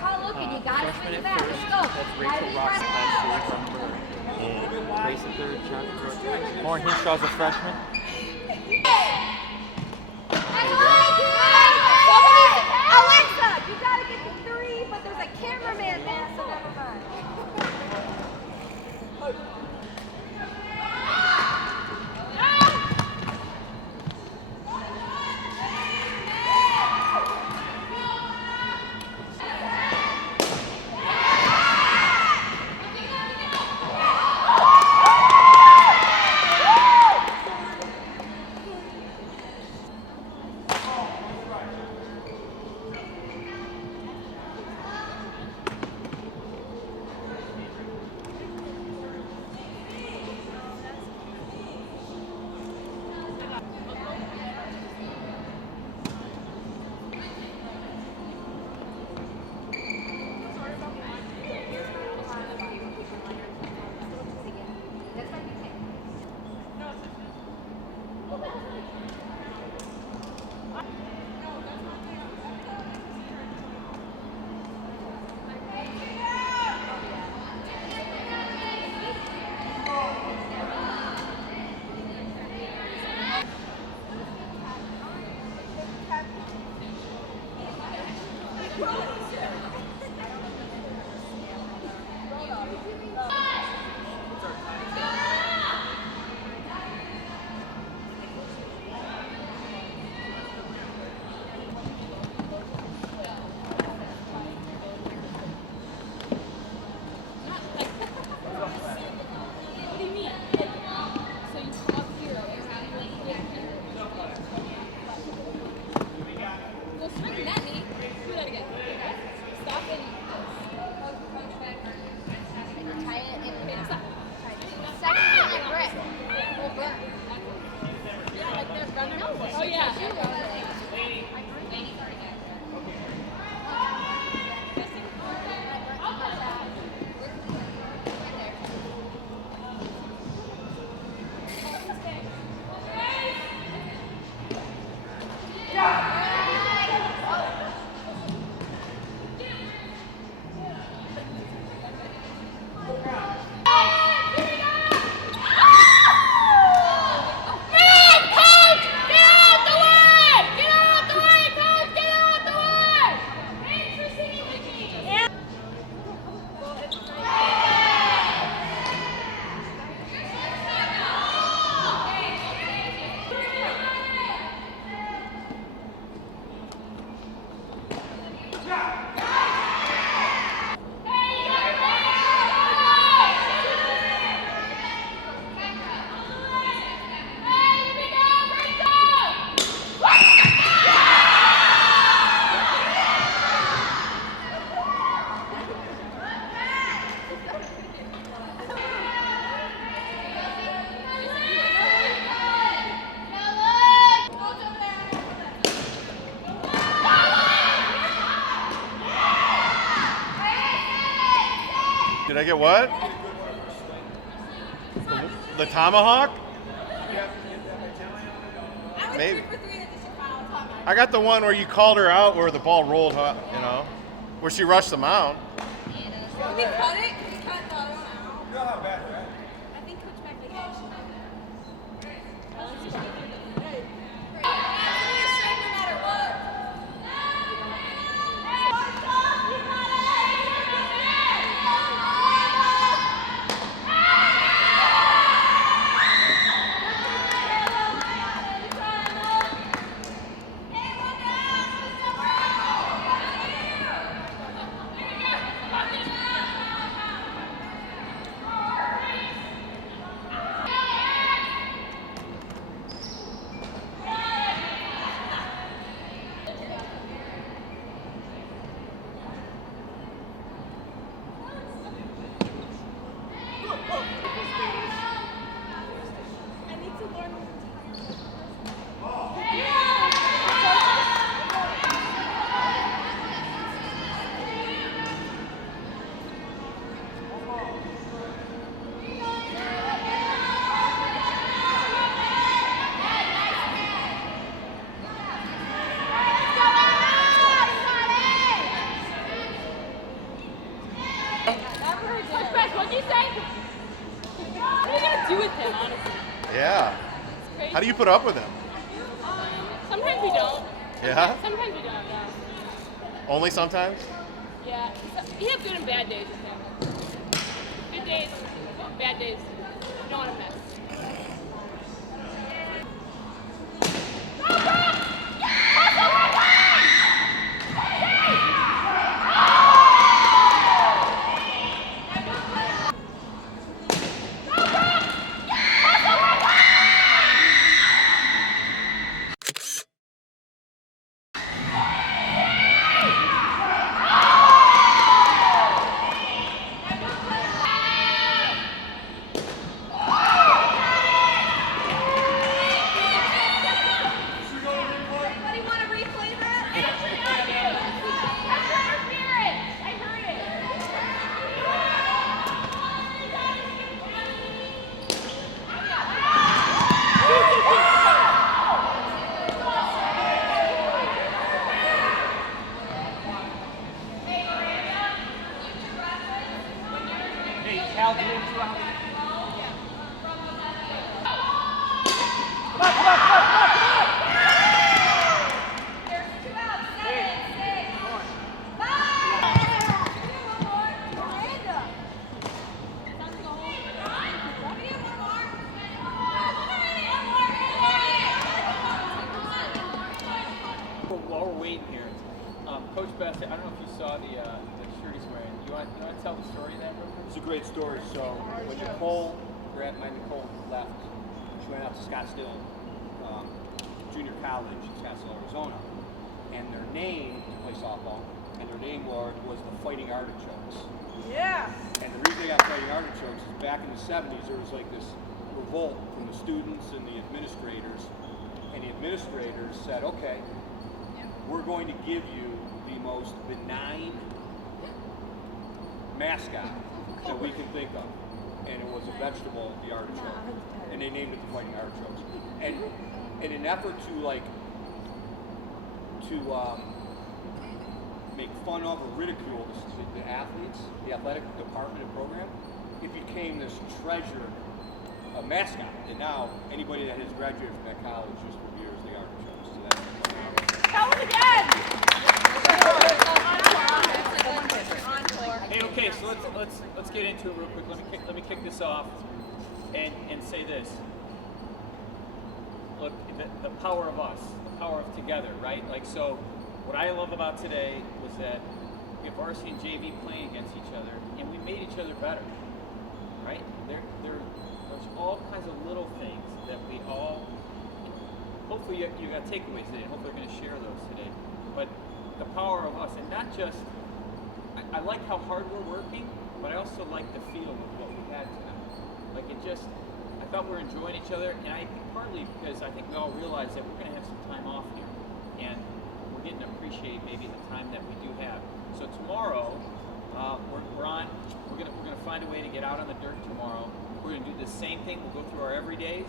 freshman at first. That's Rachel Ross last year, and Grace at third. Lauren Hinshaw's a freshman. Alexa, you gotta get to 3, but there's a cameraman there, so never mind. Did I get what? The tomahawk? Maybe. I got the one where you called her out where the ball rolled, where she rushed the mound. Can we cut it? Can we cut the other one out? You know how bad, right? I think Coach McVay should have that. What'd you say? What are you gonna do with him, honestly? Yeah. It's crazy. How do you put up with him? Sometimes we don't. Yeah? Sometimes we don't, yeah. Only sometimes? Yeah. We have good and bad days with him. Good days, bad days. You don't want to mess. Anybody want to replay that? I heard it. Hey, Cal, do you want to out? There's 2 out. 7, 6, 5. One more. Miranda. While we're waiting here, Coach Bassett, I don't know if you saw the shirt he's wearing. You want to tell the story of that real quick? It's a great story. So when Nicole left, she went out to Scottsdale Junior College in Scottsdale, Arizona, and their name to play softball, and their name was the Fighting Artichokes. Yeah. And the reason they got Fighting Artichokes is back in the 70s there was like this revolt from the students and the administrators, and the administrators said, okay, we're going to give you the most benign mascot that we can think of. And it was a vegetable, the artichoke. And they named it the Fighting Artichokes. And in an effort to make fun of or ridicule the athletes, the athletic department and program, it became this treasured mascot. And now anybody that has graduated from that college just reveres the Artichokes. So that's Tell them again. Hey, okay, so let's get into it real quick. Let me kick this off and say this. Look, the power of us, the power of together, right? Like, so what I love about today was that we have varsity and JV playing against each other, and we made each other better, right? There's all kinds of little things that we all, hopefully you got takeaways today, and hopefully you're going to share those today. But the power of us, and not just, I like how hard we're working, but I also like the feel of what we had tonight. Like I thought we were enjoying each other, and I think partly because I think we all realize that we're going to have some time off here, and we're getting to appreciate maybe the time that we do have. So tomorrow, we're gonna find a way to get out on the dirt tomorrow. We're gonna do the same thing. We'll go through our everydays,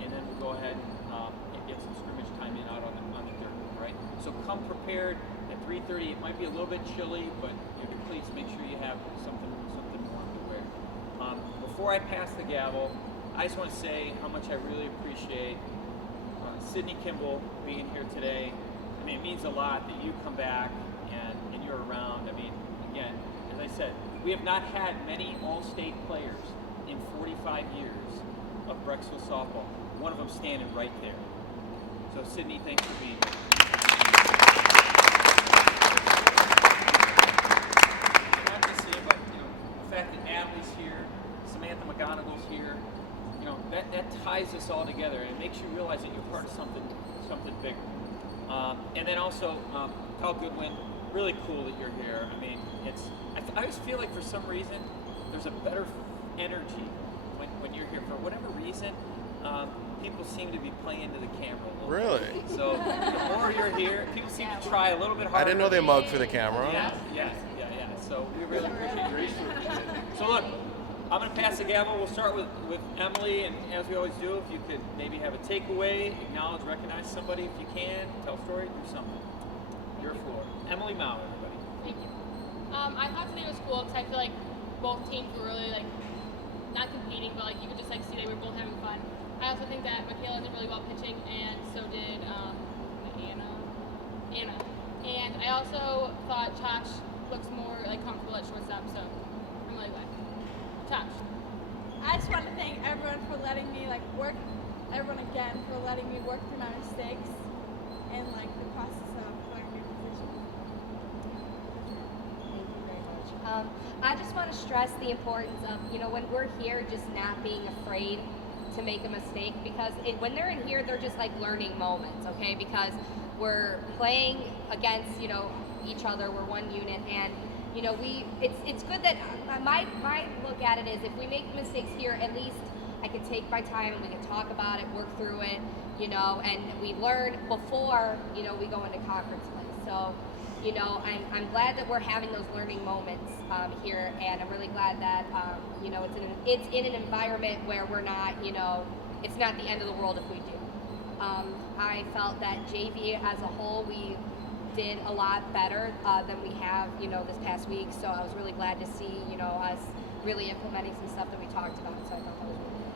and then we'll go ahead and get some scrimmage time in out on the dirt, right? So come prepared. At 3:30, it might be a little bit chilly, but please make sure you have something warm to wear. Before I pass the gavel, I just want to say how much I really appreciate Sydney Kimball being here today. I mean, it means a lot that you come back and you're around. I mean, again, as I said, we have not had many All-State players in 45 years of Brecksville softball. One of them standing right there. So Sydney, thanks for being here. Not just here, but the fact that Natalie's here, Samantha McGonigal's here, that ties us all together, and it makes you realize that you're part of something bigger. And then also, Kyle Goodwin, really cool that you're here. I mean, I just feel like for some reason there's a better energy when you're here. For whatever reason, people seem to be playing into the camera a little Really? bit. So the more you're here, people seem to try a little bit harder. I didn't know they mugged for the camera. Yeah. So we really appreciate your research. So look, I'm going to pass the gavel. We'll start with Emily, and as we always do, if you could maybe have a takeaway, acknowledge, recognize somebody if you can, tell a story, do something. Your floor. Emily Mao, everybody. Thank you. I thought today was cool because I feel like both teams were really like not competing, but like you could just like see they were both having fun. I also think that Michaela did really well pitching, and so did Anna. And I also thought Josh looks more like comfortable at shortstop, so I'm really glad. Josh. I just want to thank everyone for letting me work through my mistakes and the process of learning new positions. Thank you very much. I just want to stress the importance of, when we're here, just not being afraid to make a mistake, because when they're in here, they're just like learning moments, okay? Because we're playing against, each other. We're one unit, and it's good that my look at it is if we make mistakes here, at least I can take my time and we can talk about it, work through it, and we learn before, we go into conference play. So, I'm glad that we're having those learning moments here, and I'm really glad that, it's in an environment where we're not, it's not the end of the world if we do. I felt that JV as a whole, we did a lot better than we have, this past week. So I was really glad to see, us really implementing some stuff that we talked about. So I thought that was really good.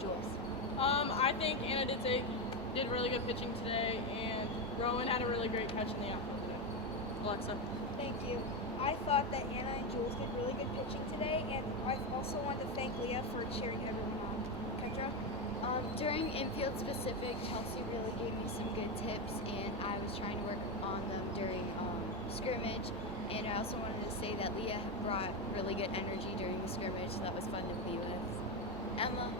Joyce. I think Anna did really good pitching today, and Rowan had a really great catch in the outfield today. Alexa. Thank you. I thought that Anna and Jules did really good pitching today, and I also want to thank Leah for cheering everyone on. Kendra? During infield specific, Chelsea really gave me some good tips, and I was trying to work on them during scrimmage. And I also wanted to say that Leah brought really good energy during the scrimmage, so that was fun to be with. Emma?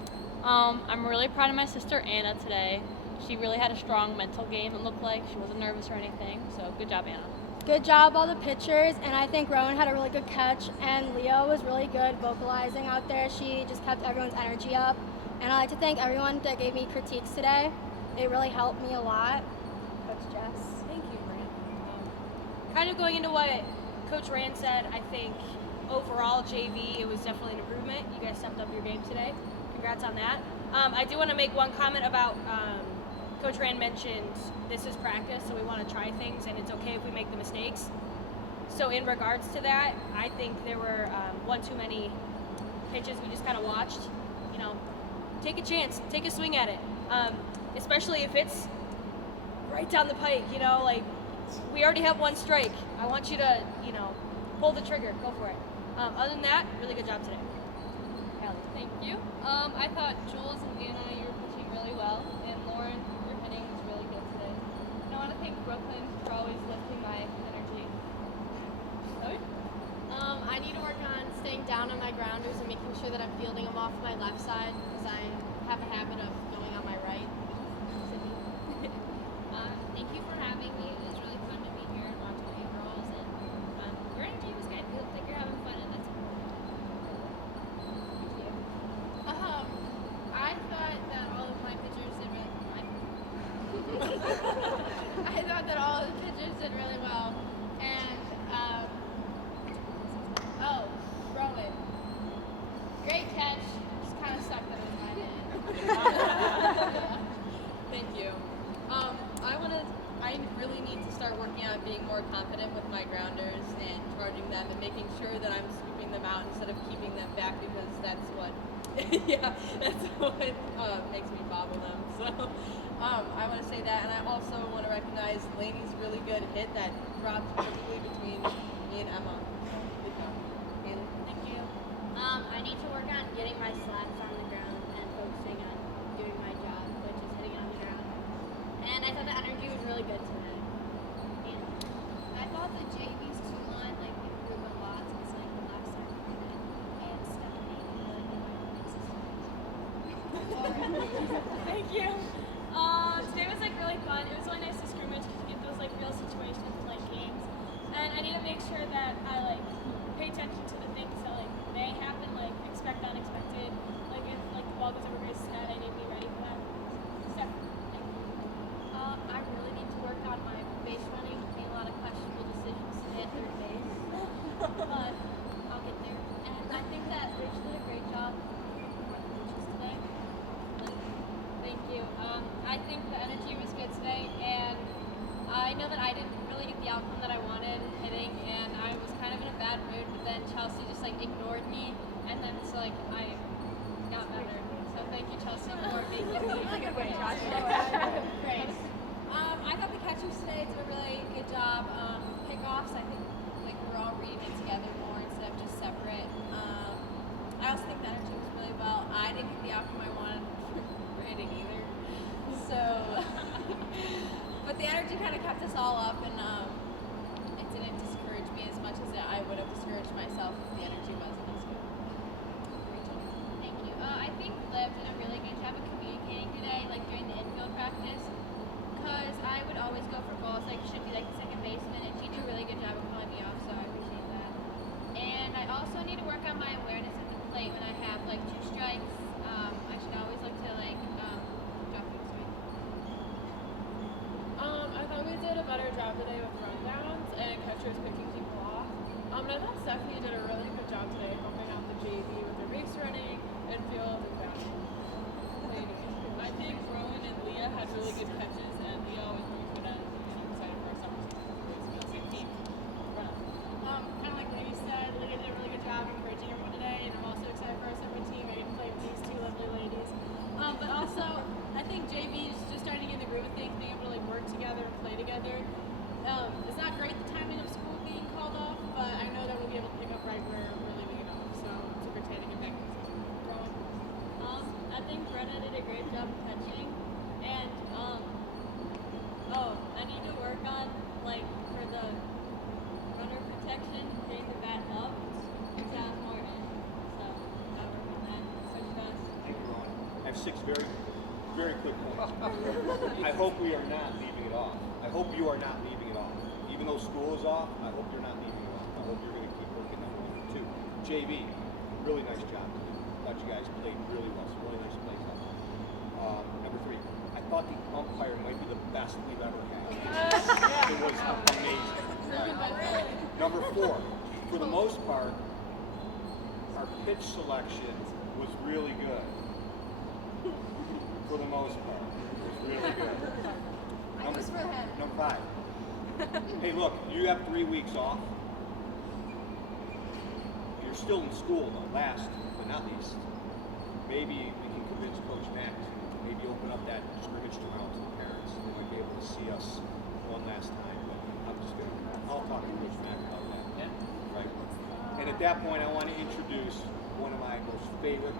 I'm really proud of my sister Anna today. She really had a strong mental game, it looked like. She wasn't nervous or anything, so good job, Anna. Good job, all the pitchers, and I think Rowan had a really good catch, and Leah was really good vocalizing out there. She just kept everyone's energy up, and I'd like to thank everyone that gave me critiques today. It really helped me a lot. Coach Jess. Thank you, Brandon. Kind of going into what Coach Rand said, I think overall JV, it was definitely an improvement. You guys stepped up your game today. Congrats on that. I do want to make one comment about Coach Rand mentioned this is practice, so we want to try things, and it's okay if we make the mistakes. So in regards to that, I think there were one too many pitches we just kind of watched. Take a chance, take a swing at it, especially if it's right down the pike. We already have one strike. I want you to, pull the trigger, go for it. Other than that, really good job today. Thank you. I thought Jules and Anna, you were pitching really well, and Lauren, your hitting was really good today. And I want to thank Brooklyn for always lifting my energy. Okay. I need to work on staying down on my grounders and making sure that I'm fielding them off my left side, because I have a habit of going on my right. Thank you for having me. It was really fun to be here and watch all you girls, and your energy was good. You look like you're having fun, and that's cool. I thought that all of my pitchers did really I thought that all of the pitchers did really well, and Rowan, great catch. Just kind of sucked that it was my hand. Thank you. I really need to start working on being more confident with my grounders and charging them and making sure that I'm scooping them out instead of keeping them back, because that's what, that's what makes me bobble them. So I want to say that, and I also want to recognize Lainey's really good hit that dropped perfectly between me and Emma. Good job. Anna? Thank you. I need to work on getting my slats on the ground and focusing on doing my job, which is hitting on the ground. And I thought the energy was really good today. And I thought the JV's two line improved a lot since the last time we did it. And Stephanie Thank you. Today was really fun. It was really nice to scrimmage because you get those real situations like games. And I need to make sure that I pay attention to the things that may happen, expect the unexpected. If the ball goes over Grace's head, I need to be ready for that. Steph, thank you. I really need to work on my base running. Made a lot of questionable decisions today at third base. But I'll get there. And I think that Rich did a great job for the pitches today. Thank you. I think the energy was good today, and I know that I didn't really get the outcome that I wanted hitting, and I was kind of in a bad mood, but then Chelsea just ignored me, and then so like I got better. So thank you, Chelsea, for making me. Great. I thought the catchers today did a really good job. Pickoffs, I think like we're all reading it together more instead of just separate. I also think the energy was really well. I didn't get the outcome I wanted for hitting either. So, but the energy kind of kept us all up, and it didn't discourage me as much as I would have discouraged myself if the energy wasn't as good. Thank you. I think Liv did a really good job of communicating today, like during the infield practice, because I would always go for balls like should be like the second baseman, and she did a really good job of calling me off, so I appreciate that. And I also need to work on my awareness at the plate when I have like 2 strikes. I should always look to like drop the strike. I thought we did a better job today with rundowns and catchers picking people off. And I thought Stephanie did a really good job today helping out the JV with the base running, infield, and batting. I think Rowan and Leah had really good catches, and Leah always brings good at getting excited for our summer season. It's a good team. Kind of like Lady said, Leah did a really good job encouraging everyone today, and I'm also excited for our summer team. I get to play with these 2 lovely ladies. But also, I think JV is just starting to get in the groove of things, being able to like work together and play together. It's not great the timing of school being called off, but I know that we'll be able to pick up right where we're leaving it off. So it's entertaining and back to the season. I think Brenna did a great job catching, and I need to work on like for the runner protection, getting the bat up. It sounds more in, so gotta work on that. Switch fast. Thank you, Rowan. I have 6 very, very quick points. I hope we are not leaving it off. I hope you are not leaving it off. Even though school is off, I hope you're not leaving it off. I hope you're going to keep working on it too. JV, really nice job. Thought you guys played really well. Some really nice plays. Number 3, I thought the umpire might be the best we've ever had. It was amazing. Number 4, for the most part, our pitch selection was really good. For the most part, it was really good. Number 5. Hey, look, you have 3 weeks off. You're still in school, though. Last but not least, maybe we can convince Coach Mack to maybe open up that scrimmage round to the parents. They might be able to see us one last time. But I'll talk to Coach Mack about that. Yeah. Right. And at that point, I want to introduce one of my most favorite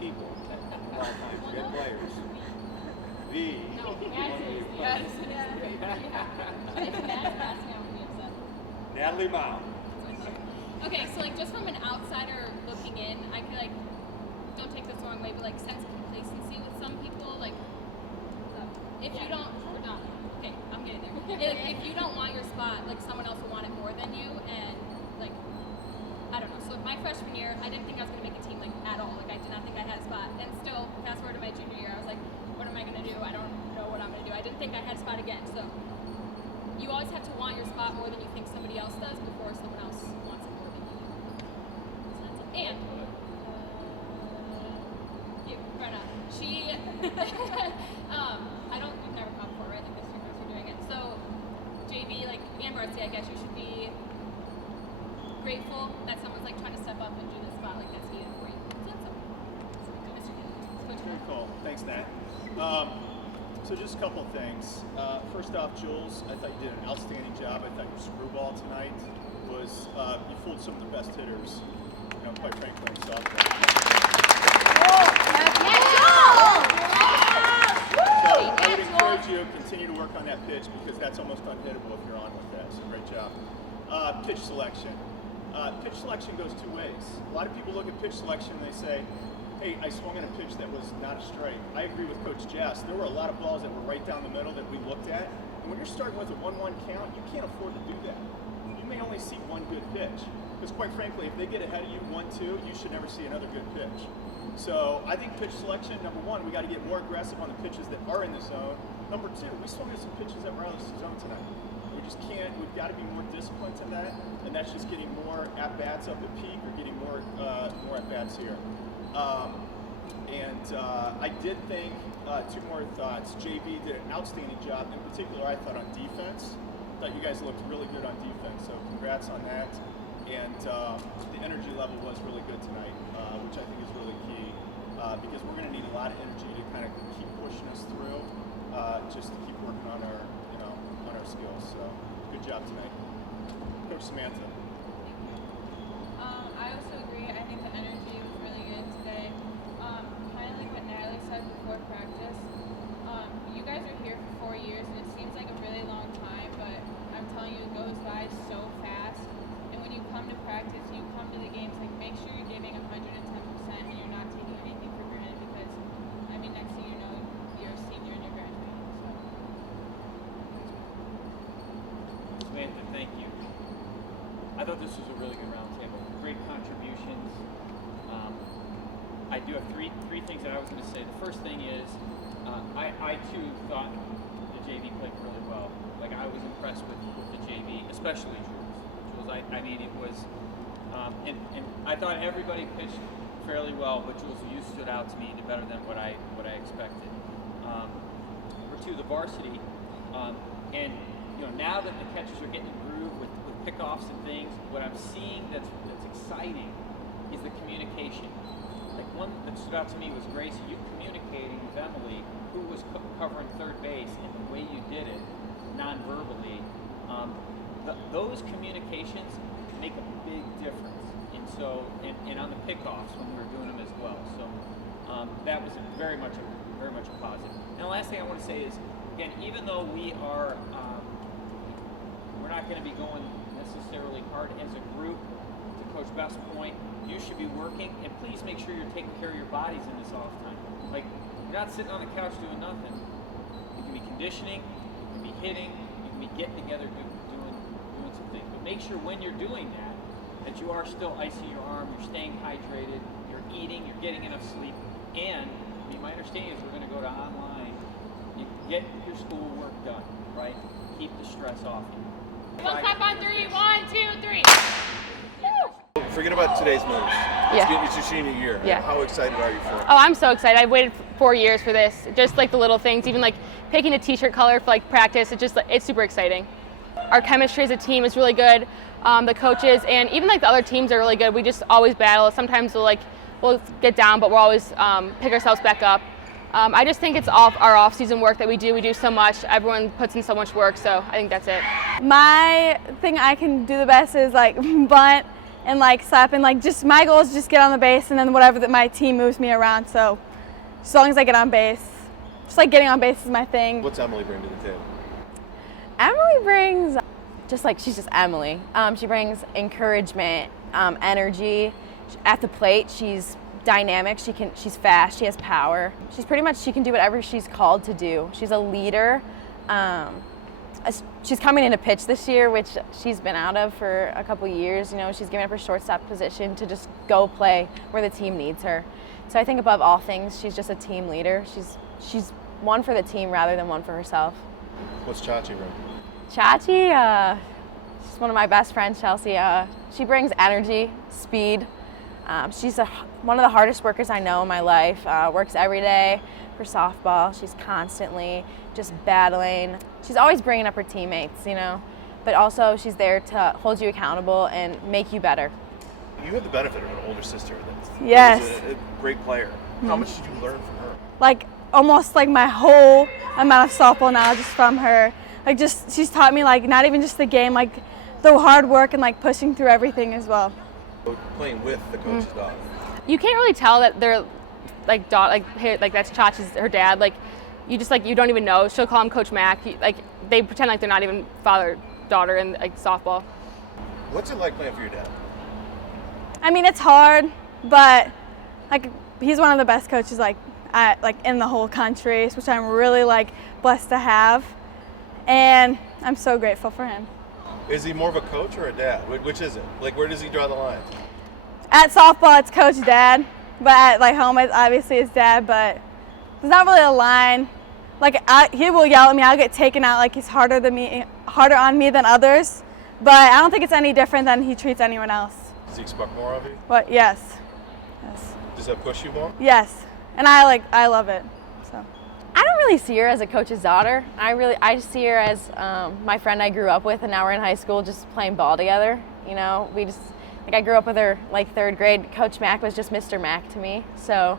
people of all time, forget players. Natalie Mao. Okay, so like just from an outsider looking in, I could like, don't take this the wrong way, but like sense complacency with some people. Like, if you don't, we're done. Okay, I'm getting there. If you don't want your spot, like someone else will want it more than you, and like, I don't know. So my freshman year, I didn't think I was gonna make a team like at all. Like I did not think I had a spot, and still fast forward to my junior year, I was like, what am I gonna do? I don't know what I'm gonna do. I didn't think I had a spot again. So you always have to want your spot more than you think somebody else does before someone else wants it more than you do. So that's it. And you, Brenna, she, you've never come before, right? Like this year, you're doing it. So JV, like and varsity, I guess you should be grateful that someone's like trying to step up and do the spot like that's needed for you. So that's it. Mr. Very cool. Thanks, Nat. So just a couple things. First off, Jules, I thought you did an outstanding job. I thought your screwball tonight was, you fooled some of the best hitters, quite frankly, in softball. So I would encourage you to continue to work on that pitch because that's almost unhittable if you're on with that. So great job. Pitch selection. Pitch selection goes 2 ways. A lot of people look at pitch selection and they say, hey, I swung on a pitch that was not a strike. I agree with Coach Jess. There were a lot of balls that were right down the middle that we looked at. And when you're starting with a 1-1 count, you can't afford to do that. You may only see one good pitch. Because quite frankly, if they get ahead of you 1-2, you should never see another good pitch. So I think pitch selection, number 1, we got to get more aggressive on the pitches that are in the zone. Number 2, we swung at some pitches that were out of the zone tonight. We just can't, we've got to be more disciplined to that. And that's just getting more at-bats up at peak or getting more at-bats here. I did think, 2 more thoughts. JV did an outstanding job. In particular, I thought on defense. I thought you guys looked really good on defense, so congrats on that. and the energy level was really good tonight, which I think is really key because we're going to need a lot of energy to kind of keep pushing us through, just to keep working on our, on our skills. So good job tonight, Coach Samantha. I also agree. I think the energy was really good today. Kind of like what Natalie said before practice. You guys are here for 4 years, and it seems like a really long time, but I'm telling you, it goes by so fast. And when you come to practice, you come to the games, like make sure you're giving 110% and you're not taking anything for granted because, I mean, next thing you know, you're a senior and you're graduating. So. Samantha, thank you. I thought this was a really good roundtable. Great contributions. I do have three things that I was going to say. The first thing is, I too thought the JV played really well. Like I was impressed with the JV, especially Jules. I mean, it was, and I thought everybody pitched fairly well, but Jules, you stood out to me better than what I expected. Number two, the varsity, and now that the catchers are getting a groove with pickoffs and things, what I'm seeing that's exciting is the communication. Like one that stood out to me was Gracie, you communicating with Emily, who was covering third base, and the way you did it, non-verbally. Those communications make a big difference. And so, and on the pickoffs when we were doing them as well. So that was very much a positive. And the last thing I want to say is, again, even though we are, we're not going to be going necessarily hard as a group, to Coach Beth's point, you should be working, and please make sure you're taking care of your bodies in this off time. Like, you're not sitting on the couch doing nothing. You can be conditioning, you can be hitting, you can be getting together doing some things. But make sure when you're doing that you are still icing your arm, you're staying hydrated, you're eating, you're getting enough sleep, and my understanding is we're going to go to online. You get your schoolwork done, right? Keep the stress off you. One clap on 3. 1, 2, 3. Forget about today's moves. Yeah. It's your senior year. Yeah. How excited are you for it? Oh, I'm so excited. I've waited 4 years for this. Just like the little things, even like picking a t-shirt color for like practice. It's super exciting. Our chemistry as a team is really good. The coaches and even like the other teams are really good. We just always battle. Sometimes we'll get down, but we'll always pick ourselves back up. I just think it's our off-season work that we do. We do so much. Everyone puts in so much work, so I think that's it. My thing I can do the best is like bunt and like slap, and like just my goal is just get on the base, and then whatever that my team moves me around. So as long as I get on base, just like getting on base is my thing. What's Emily bring to the table? Emily brings she's just Emily. She brings encouragement, energy. At the plate, she's dynamic. She's fast. She has power. She can do whatever she's called to do. She's a leader. She's coming into pitch this year, which she's been out of for a couple years. She's giving up her shortstop position to just go play where the team needs her. So I think above all things, she's just a team leader. She's one for the team rather than one for herself. What's Chachi bring? Chachi, she's one of my best friends, Chelsea. She brings energy, speed. She's one of the hardest workers I know in my life. Works every day for softball. She's constantly just battling. She's always bringing up her teammates, but also she's there to hold you accountable and make you better. You have the benefit of an older sister Yes. a great player. How much did you learn from her? Like almost like my whole amount of softball knowledge is from her. Like she's taught me like not even just the game, like the hard work and like pushing through everything as well. Playing with the coach's daughter. You can't really tell that they're like that's Chachi's her dad. Like you just you don't even know. She'll call him Coach Mac. They pretend like they're not even father daughter in like softball. What's it like playing for your dad? I mean, it's hard, but like he's one of the best coaches in the whole country, which I'm really blessed to have, and I'm so grateful for him. Is he more of a coach or a dad? Which is it? Where does he draw the line? At softball, it's Coach Dad, but at home, it's obviously his dad. But there's not really a line. He will yell at me. I'll get taken out. He's harder on me than others. But I don't think it's any different than he treats anyone else. Does he expect more of you? But yes. Does that push you more? Yes, and I love it. So. I don't really see her as a coach's daughter. I just see her as my friend I grew up with, and now we're in high school just playing ball together. You know, we just, like, I grew up with her like 3rd grade. Coach Mack was just Mr. Mack to me. So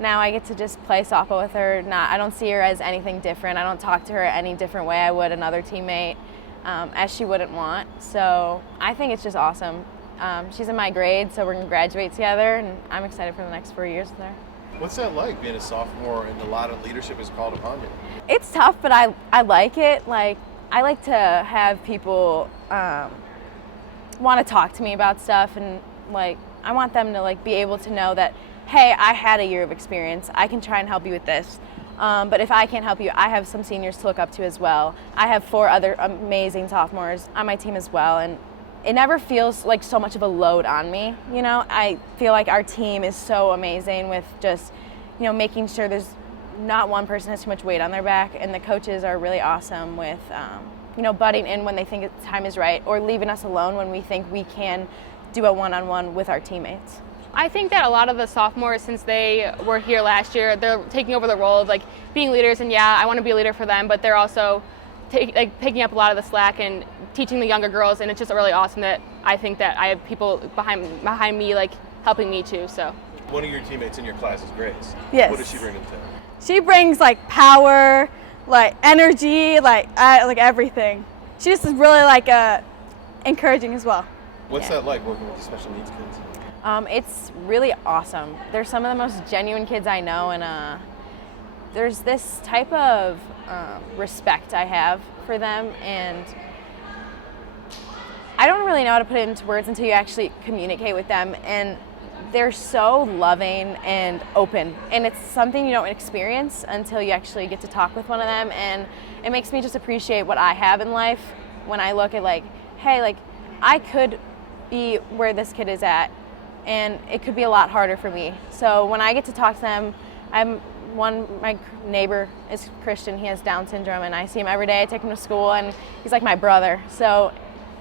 now I get to just play softball with her. I don't see her as anything different. I don't talk to her any different way I would another teammate, as she wouldn't want. So I think it's just awesome. She's in my grade, so we're going to graduate together, and I'm excited for the next 4 years with her. What's that like, being a sophomore and a lot of leadership is called upon you? It's tough, but I like it. Like, I like to have people want to talk to me about stuff, and like, I want them to like be able to know that, hey, I had a year of experience. I can try and help you with this. But if I can't help you, I have some seniors to look up to as well. I have 4 other amazing sophomores on my team as well, and it never feels like so much of a load on me. You know, I feel like our team is so amazing with just, you know, making sure there's not one person has too much weight on their back, and the coaches are really awesome with, you know, butting in when they think the time is right, or leaving us alone when we think we can do a one-on-one with our teammates. I think that a lot of the sophomores, since they were here last year, they're taking over the role of like being leaders, and yeah, I want to be a leader for them, but they're also picking up a lot of the slack and teaching the younger girls, and it's just really awesome that I think that I have people behind me like helping me too. So One of your teammates in your class is Grace. Yes. What does she bring to the table? She brings like power, like energy, like everything. She just is really like encouraging as well. What's that like, working with the special needs kids? It's really awesome. They're some of the most genuine kids I know, and there's this type of respect I have for them, and I don't really know how to put it into words until you actually communicate with them, and they're so loving and open, and it's something you don't experience until you actually get to talk with one of them, and it makes me just appreciate what I have in life when I look at like, hey, like I could be where this kid is at, and it could be a lot harder for me. So when I get to talk to them, my neighbor is Christian, he has Down syndrome, and I see him every day. I take him to school, and he's like my brother. So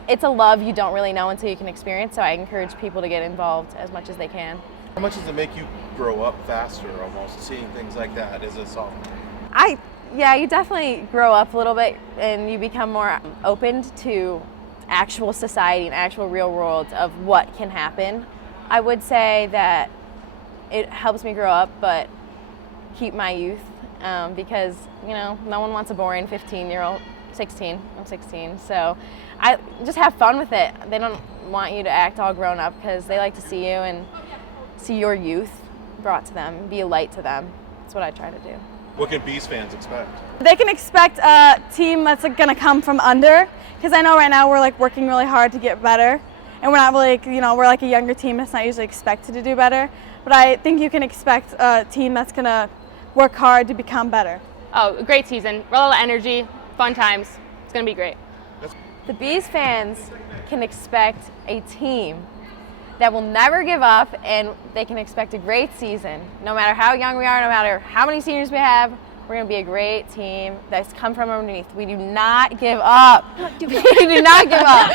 it's a love you don't really know until you can experience, so I encourage people to get involved as much as they can. How much does it make you grow up faster, almost, seeing things like that as a sophomore? Yeah, you definitely grow up a little bit, and you become more open to actual society and actual real world of what can happen. I would say that it helps me grow up, but keep my youth, because, you know, no one wants a boring 15-year-old, 16, I'm 16, so I just have fun with it. They don't want you to act all grown up because they like to see you and see your youth brought to them, be a light to them. That's what I try to do. What can Bees fans expect? They can expect a team that's like, gonna come from under, because I know right now we're like working really hard to get better, and we're not really, you know, we're like a younger team that's not usually expected to do better, but I think you can expect a team that's gonna work hard to become better. Oh, great season, a lot of energy, fun times, it's gonna be great. The Bees fans can expect a team that will never give up, and they can expect a great season. No matter how young we are, no matter how many seniors we have, we're going to be a great team that's come from underneath. We do not give up. We do not give up.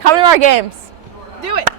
Come to our games. Do it.